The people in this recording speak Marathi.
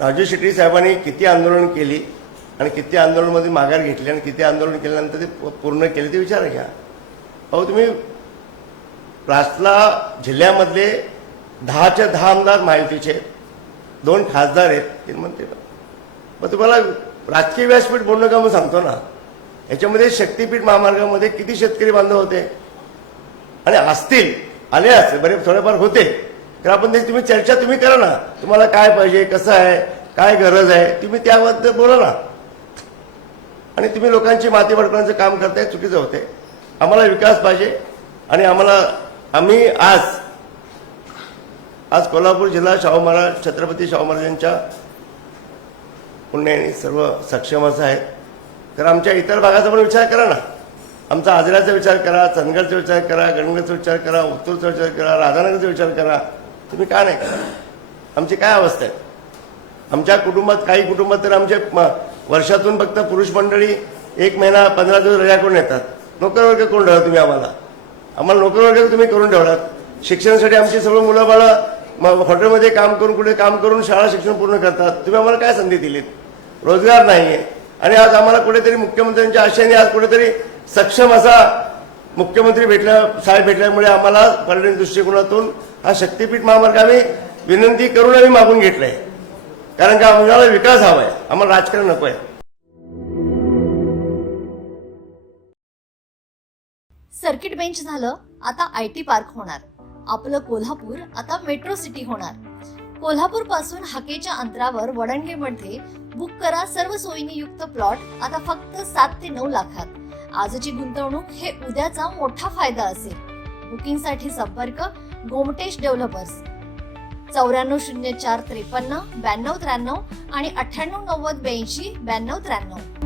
राजू शेट्टी साहेबांनी किती आंदोलन केली आणि किती आंदोलनामध्ये माघार घेतली आणि किती आंदोलन केल्यानंतर ते पूर्ण केले ते विचार घ्या. अहो तुम्ही राष्ट्रला जिल्ह्यामधले 10च्या 10 आमदार महायुतीचे, 2 खासदार आहेत, 3 मंत्री. मग तुम्हाला राजकीय व्यासपीठ बोलणं का म्हणून सांगतो ना. याच्यामध्ये शक्तीपीठ महामार्गामध्ये किती शेतकरी बांधव होते आणि असतील, आले असतील, बरे थोडेफार होते, तर आपण त्याची तुम्ही चर्चा तुम्ही करा ना. तुम्हाला काय पाहिजे, कसं आहे, काय गरज आहे, तुम्ही त्याबद्दल बोला ना. आणि तुम्ही लोकांची माती भडकवण्याचं काम करताय, चुकीचं होते. आम्हाला विकास पाहिजे आणि आम्ही आज कोल्हापूर जिल्हा शाहू महाराज, छत्रपती शाहू महाराजांच्या पुण्याने सर्व सक्षम असं आहे. तर आमच्या इतर भागाचा पण विचार करा ना. आमचा आजऱ्याचा विचार करा, चंदगडचा विचार करा, गणगडचा विचार करा, उत्तूरचा विचार करा, राधानगरचा विचार करा. तुम्ही का नाही करा? आमची काय अवस्था आहे? आमच्या कुटुंबात, काही कुटुंबात तर आमचे वर्षातून फक्त पुरुष मंडळी 1 महिना 15 दिवस रजा करून येतात. नोकरवर्ग करून ठेवला तुम्ही आम्हाला नोकरवर्ग तुम्ही करून ठेवलात. शिक्षणासाठी आमची सर्व मुलं बाळं हॉटेलमध्ये काम करून, कुठे काम करून शाळा शिक्षण पूर्ण करतात. तुम्ही आम्हाला काय संधी दिलीत? रोजगार नाहीये. आणि आज आम्हाला कुठेतरी मुख्यमंत्र्यांच्या आशेने आज कुठेतरी सक्षम असा मुख्यमंत्री साहेब भेटल्यामुळे आम्हाला पर्यटन दृष्टिकोनातून हा शक्तीपीठ महामार्ग आम्ही विनंती करून आम्ही मागून घेतलाय. कारण का आम्हाला विकास हवा आहे, आम्हाला राजकारण नको आहे. सर्किट बेंच झालं, आता IT पार्क होणार. आपलं कोल्हापूर आता मेट्रो सिटी होणार. कोल्हापूर पासून हाकेच्या अंतरावर वडणगेमध्ये बुक करा सर्व सोयींनी युक्त प्लॉट आता फक्त 7 ते 9 लाखात. आजची गुंतवणूक हे उद्याचा मोठा फायदा असेल. बुकिंगसाठी संपर्क गोमटेश डेव्हलपर्स 940453 9293 आणि 989082 9293.